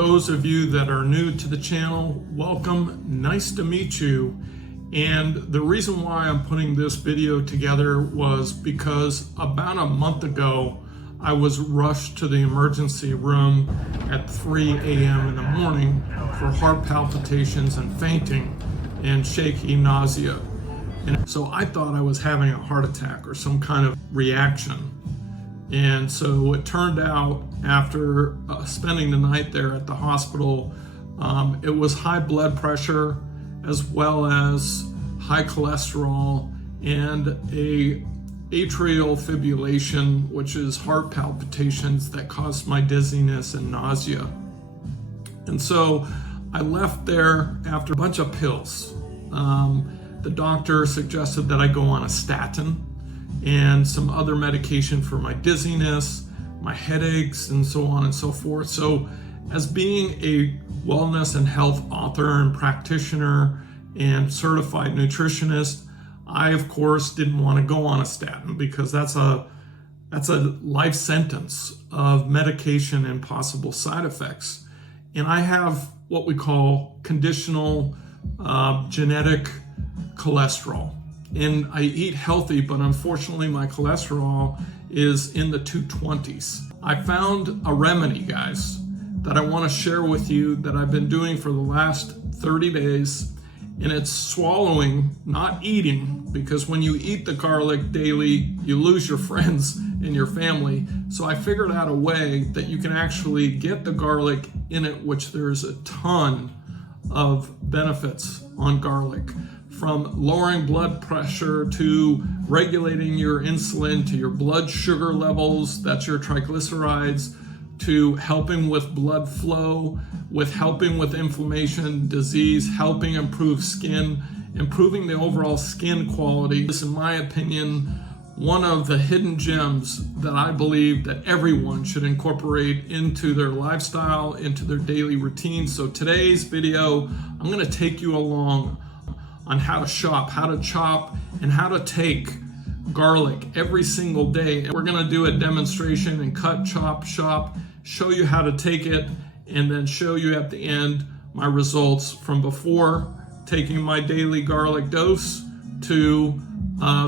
those of you that are new to the channel, welcome, nice to meet you. And the reason why I'm putting this video together was because about a month ago, I was rushed to the emergency room at 3 a.m. in the morning for heart palpitations and fainting and shaky nausea. And so I thought I was having a heart attack or some kind of reaction. And so it turned out after spending the night there at the hospital, it was high blood pressure as well as high cholesterol and a atrial fibrillation, which is heart palpitations that caused my dizziness and nausea. And so I left there after a bunch of pills. The doctor suggested that I go on a statin and some other medication for my dizziness, my headaches, and so on and so forth. So as being a wellness and health author and practitioner and certified nutritionist, I of course didn't want to go on a statin because that's a life sentence of medication and possible side effects. And I have what we call conditional genetic cholesterol. And I eat healthy, but unfortunately my cholesterol is in the 220s. I found a remedy, guys, that I want to share with you that I've been doing for the last 30 days. And it's swallowing, not eating, because when you eat the garlic daily, you lose your friends and your family. So I figured out a way that you can actually get the garlic in it, which there's a ton of benefits on garlic, from lowering blood pressure to regulating your insulin to your blood sugar levels, that's your triglycerides, to helping with blood flow, with helping with inflammation, disease, helping improve skin, improving the overall skin quality. This, in my opinion, one of the hidden gems that I believe that everyone should incorporate into their lifestyle, into their daily routine. So today's video, I'm gonna take you along on how to shop, how to chop, and how to take garlic every single day. We're gonna do a demonstration and cut, chop, shop, show you how to take it, and then show you at the end my results from before taking my daily garlic dose to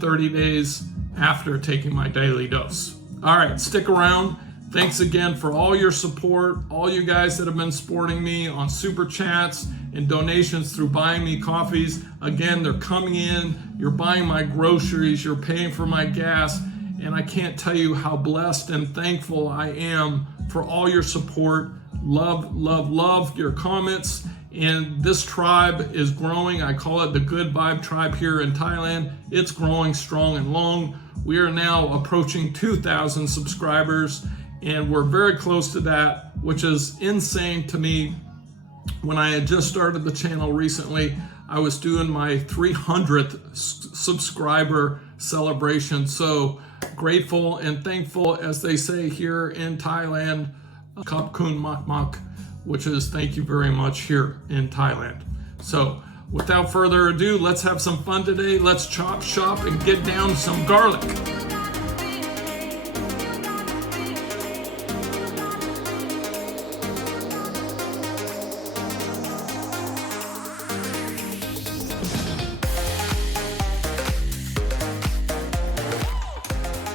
30 days after taking my daily dose. All right, stick around. Thanks again for all your support, all you guys that have been supporting me on super chats and donations through buying me coffees. Again, they're coming in, you're buying my groceries, you're paying for my gas, and I can't tell you how blessed and thankful I am for all your support. Love, love, love your comments. And this tribe is growing. I call it the Good Vibe Tribe here in Thailand. It's growing strong and long. We are now approaching 2,000 subscribers, and we're very close to that, which is insane to me. When I had just started the channel recently, I was doing my 300th subscriber celebration. So grateful and thankful, as they say here in Thailand, Kap Kun Mak Mak, which is thank you very much here in Thailand. So without further ado, let's have some fun today. Let's chop, shop, and get down some garlic.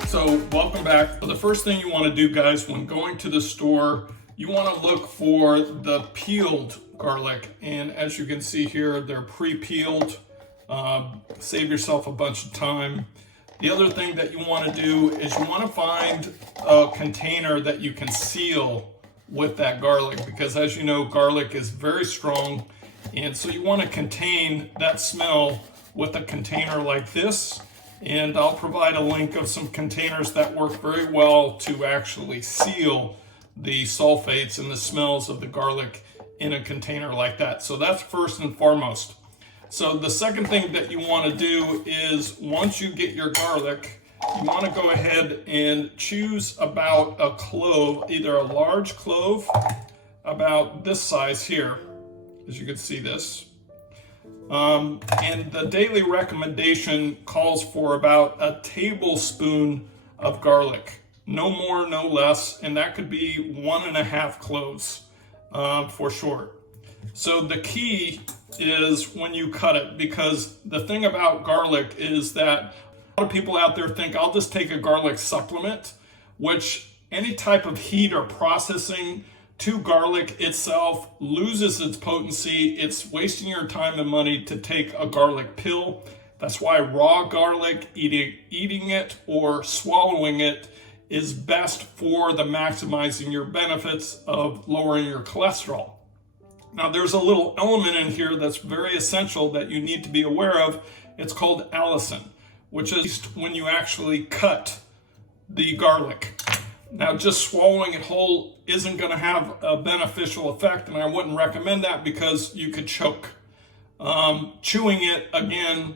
So welcome back. The first thing you want to do, guys, when going to the store, you want to look for the peeled garlic. And as you can see here, they're pre-peeled. Save yourself a bunch of time. The other thing that you want to do is you want to find a container that you can seal with that garlic, because as you know, garlic is very strong. And so you want to contain that smell with a container like this. And I'll provide a link of some containers that work very well to actually seal the sulfates and the smells of the garlic in a container like that. So that's first and foremost. So the second thing that you want to do is, once you get your garlic, you want to go ahead and choose about a clove, either a large clove about this size here, as you can see this. And the daily recommendation calls for about a tablespoon of garlic, no more, no less, and that could be 1.5 cloves. for short. So the key is when you cut it, because the thing about garlic is that a lot of people out there think, I'll just take a garlic supplement, which any type of heat or processing to garlic itself loses its potency. It's wasting your time and money to take a garlic pill. That's why raw garlic, eating it or swallowing it, is best for the maximizing your benefits of lowering your cholesterol. Now, there's a little element in here that's very essential that you need to be aware of. It's called allicin, which is when you actually cut the garlic. Now, just swallowing it whole isn't going to have a beneficial effect, and I wouldn't recommend that because you could choke. Chewing it, again,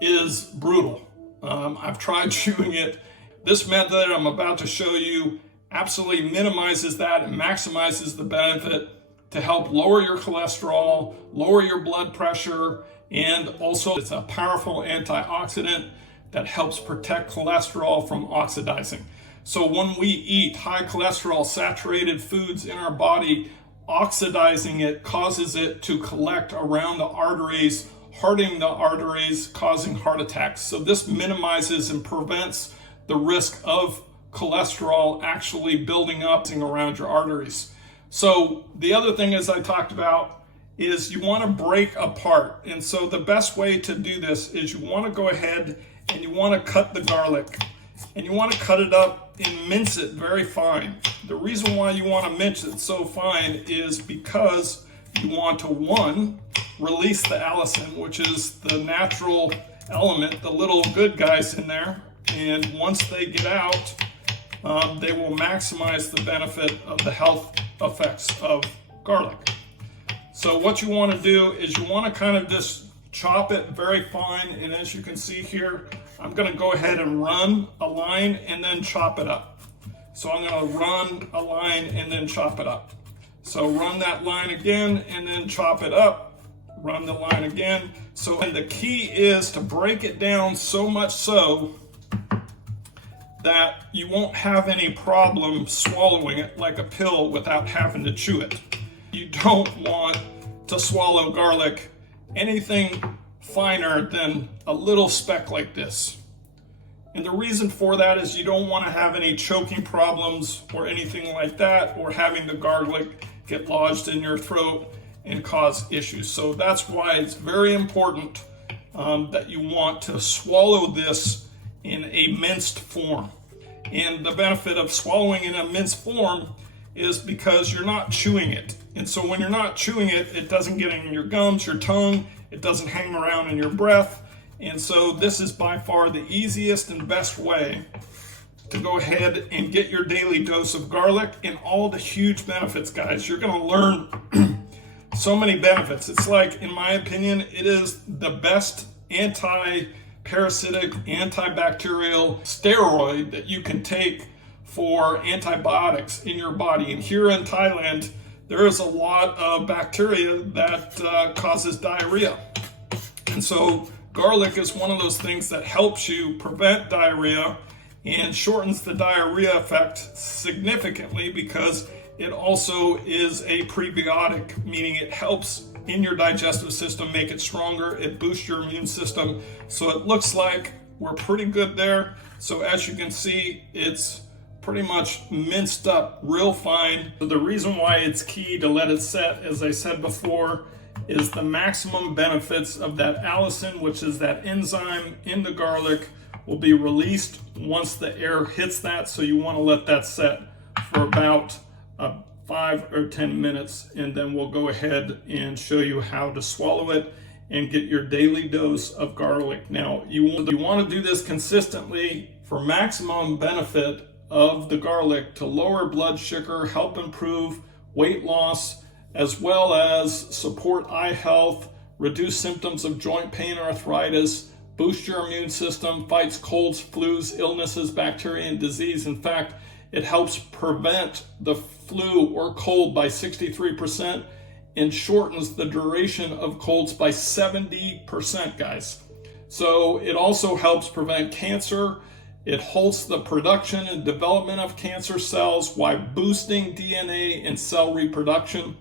is brutal. I've tried chewing it. This method I'm about to show you absolutely minimizes that and maximizes the benefit to help lower your cholesterol, lower your blood pressure, and also it's a powerful antioxidant that helps protect cholesterol from oxidizing. So when we eat high cholesterol saturated foods in our body, oxidizing it causes it to collect around the arteries, hardening the arteries, causing heart attacks. So this minimizes and prevents the risk of cholesterol actually building up around your arteries. So the other thing, as I talked about, is you want to break apart. And so the best way to do this is you want to go ahead and you want to cut the garlic. And you want to cut it up and mince it very fine. The reason why you want to mince it so fine is because you want to, one, release the allicin, which is the natural element, the little good guys in there. And once they get out, they will maximize the benefit of the health effects of garlic. So what you want to do is you want to kind of just chop it very fine. And as you can see here, I'm going to go ahead and run a line and then chop it up. So I'm going to run a line and then chop it up. So run that line again and then chop it up. Run the line again. So and the key is to break it down so much so that you won't have any problem swallowing it like a pill without having to chew it. You don't want to swallow garlic anything finer than a little speck like this. And the reason for that is you don't want to have any choking problems or anything like that, or having the garlic get lodged in your throat and cause issues. So that's why it's very important that you want to swallow this in a minced form. And the benefit of swallowing in a minced form is because you're not chewing it. And so when you're not chewing it, it doesn't get in your gums, your tongue, it doesn't hang around in your breath. And so this is by far the easiest and best way to go ahead and get your daily dose of garlic and all the huge benefits, guys. You're going to learn so many benefits. It's like, in my opinion, it is the best anti-parasitic, antibacterial steroid that you can take for antibiotics in your body. And here in Thailand, there is a lot of bacteria that causes diarrhea. And so garlic is one of those things that helps you prevent diarrhea and shortens the diarrhea effect significantly, because it also is a prebiotic, meaning it helps in your digestive system, make it stronger, it boosts your immune system. So it looks like we're pretty good there. So as you can see, it's pretty much minced up real fine. The reason why it's key to let it set, as I said before, is the maximum benefits of that allicin, which is that enzyme in the garlic, will be released once the air hits that. So you want to let that set for about 5 or 10 minutes, and then we'll go ahead and show you how to swallow it and get your daily dose of garlic. Now, you want to do this consistently for maximum benefit of the garlic, to lower blood sugar, help improve weight loss, as well as support eye health, reduce symptoms of joint pain, arthritis, boost your immune system, fights colds, flus, illnesses, bacteria, and disease. In fact, it helps prevent the flu or cold by 63% and shortens the duration of colds by 70%, guys. So it also helps prevent cancer. It halts the production and development of cancer cells while boosting DNA and cell reproduction.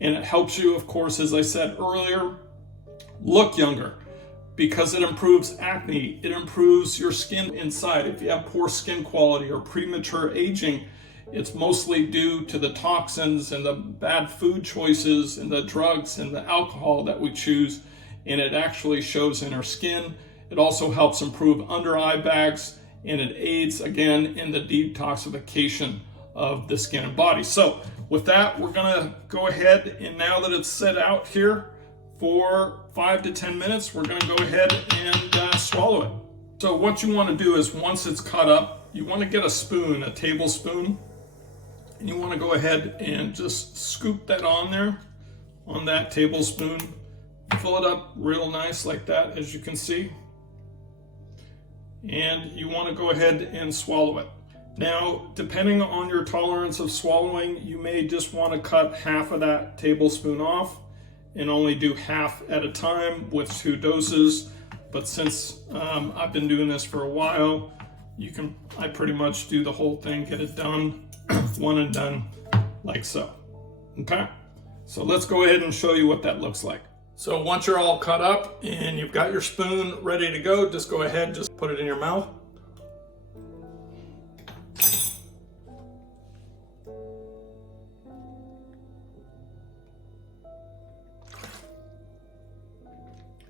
And it helps you, of course, as I said earlier, look younger because it improves acne. It improves your skin inside. If you have poor skin quality or premature aging, it's mostly due to the toxins and the bad food choices and the drugs and the alcohol that we choose, and it actually shows in our skin. It also helps improve under eye bags, and it aids again in the detoxification of the skin and body. So with that, we're gonna go ahead, and now that it's set out here for 5 to 10 minutes, we're gonna go ahead and swallow it. So what you wanna do is once it's cut up, you wanna get a spoon, a tablespoon, and you wanna go ahead and just scoop that on there, on that tablespoon. Fill it up real nice like that, as you can see. And you wanna go ahead and swallow it. Now, depending on your tolerance of swallowing, you may just wanna cut half of that tablespoon off and only do half at a time with 2 doses. But since I've been doing this for a while, I pretty much do the whole thing, get it done, one and done, like so. Okay, so let's go ahead and show you what that looks like. So once you're all cut up and you've got your spoon ready to go, just go ahead, just put it in your mouth.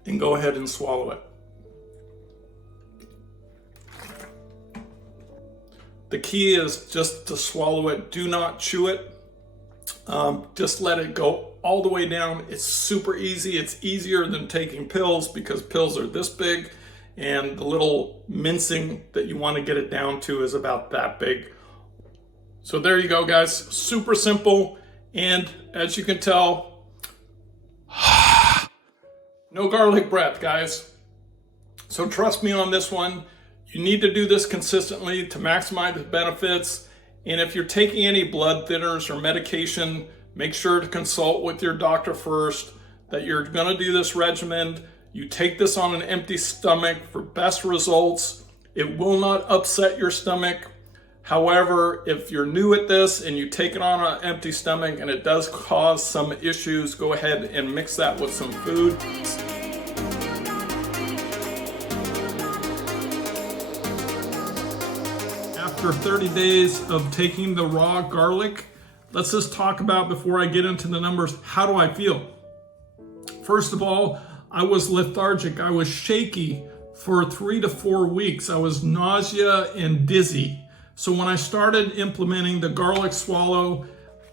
And go ahead and swallow it. The key is just to swallow it. Do not chew it. Just let it go all the way down. It's super easy. It's easier than taking pills because pills are this big, and the little mincing that you want to get it down to is about that big. So there you go, guys. Super simple. And as you can tell, no garlic breath, guys. So trust me on this one. You need to do this consistently to maximize the benefits. And if you're taking any blood thinners or medication, make sure to consult with your doctor first that you're gonna do this regimen. You take this on an empty stomach for best results. It will not upset your stomach. However, if you're new at this and you take it on an empty stomach and it does cause some issues, go ahead and mix that with some food. After 30 days of taking the raw garlic, let's just talk about, before I get into the numbers, how do I feel? First of all, I was lethargic. I was shaky for 3 to 4 weeks. I was nausea and dizzy. So when I started implementing the garlic swallow,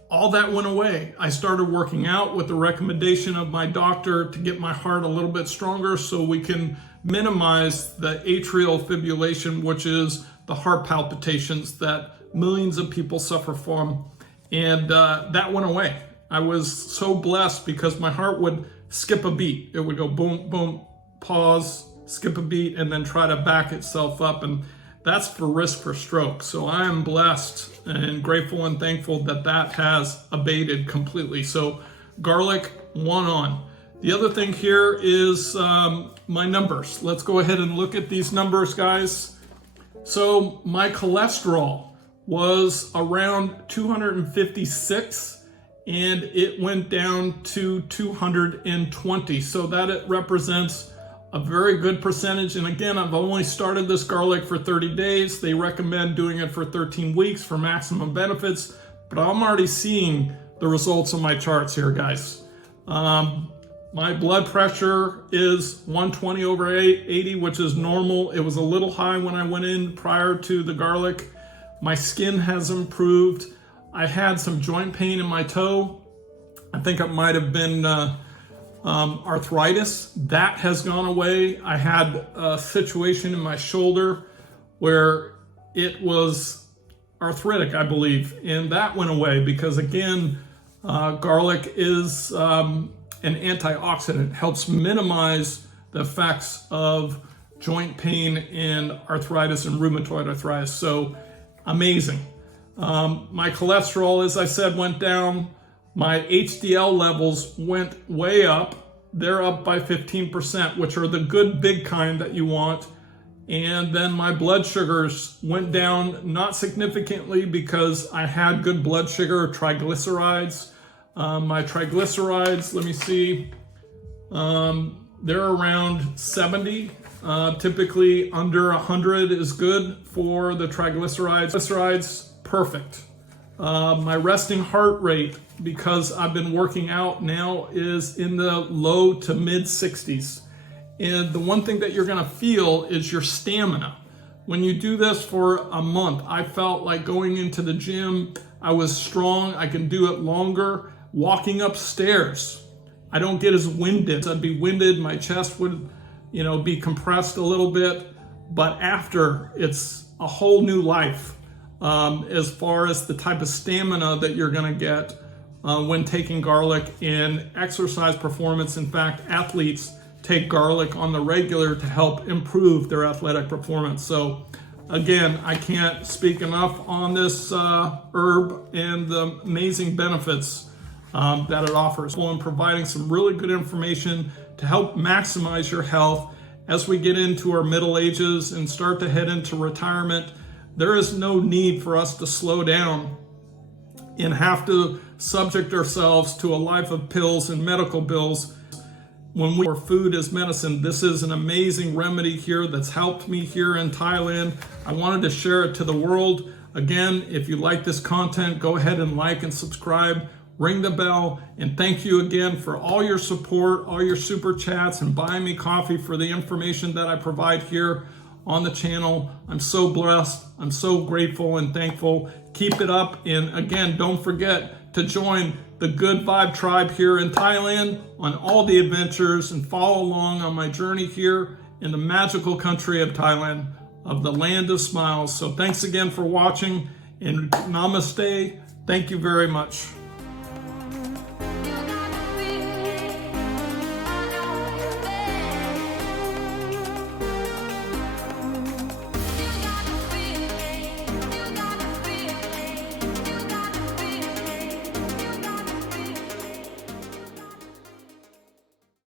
all that went away. I started working out with the recommendation of my doctor to get my heart a little bit stronger so we can minimize the atrial fibrillation, which is the heart palpitations that millions of people suffer from. And that went away. I was so blessed because my heart would skip a beat. It would go boom, boom, pause, skip a beat, and then try to back itself up. And that's for risk for stroke. So I am blessed and grateful and thankful that that has abated completely. So garlic, one on. The other thing here is my numbers. Let's go ahead and look at these numbers, guys. So my cholesterol was around 256 and it went down to 220. So that it represents a very good percentage. And again, I've only started this garlic for 30 days. They recommend doing it for 13 weeks for maximum benefits, but I'm already seeing the results of my charts here, guys. My blood pressure is 120 over 80, which is normal. It was a little high when I went in prior to the garlic. My skin has improved. I had some joint pain in my toe. I think it might have been arthritis. That has gone away. I had a situation in my shoulder where it was arthritic, I believe, and that went away because, again, garlic is an antioxidant, helps minimize the effects of joint pain and arthritis and rheumatoid arthritis. So amazing. My cholesterol, as I said, went down. My HDL levels went way up. They're up by 15%, which are the good big kind that you want. And then my blood sugars went down, not significantly because I had good blood sugar, triglycerides. My triglycerides, let me see, they're around 70. Typically under 100 is good for the triglycerides. Triglycerides, perfect. My resting heart rate, because I've been working out now, is in the low to mid 60s. And the one thing that you're gonna feel is your stamina. When you do this for a month, I felt like going into the gym, I was strong, I can do it longer. Walking upstairs, I don't get as winded. I'd be winded, my chest would, be compressed a little bit, but after, it's a whole new life as far as the type of stamina that you're gonna get when taking garlic in exercise performance. In fact, athletes take garlic on the regular to help improve their athletic performance. So again, I can't speak enough on this herb and the amazing benefits that it offers. And providing some really good information to help maximize your health as we get into our middle ages and start to head into retirement. There is no need for us to slow down and have to subject ourselves to a life of pills and medical bills. When our food is medicine, this is an amazing remedy here that's helped me here in Thailand. I wanted to share it to the world. Again, if you like this content, go ahead and like and subscribe, ring the bell, and thank you again for all your support, all your super chats, and buying me coffee for the information that I provide here on the channel. I'm so blessed. I'm so grateful and thankful. Keep it up. And again, don't forget to join the Good Vibe Tribe here in Thailand on all the adventures and follow along on my journey here in the magical country of Thailand, of the land of smiles. So thanks again for watching, and namaste. Thank you very much.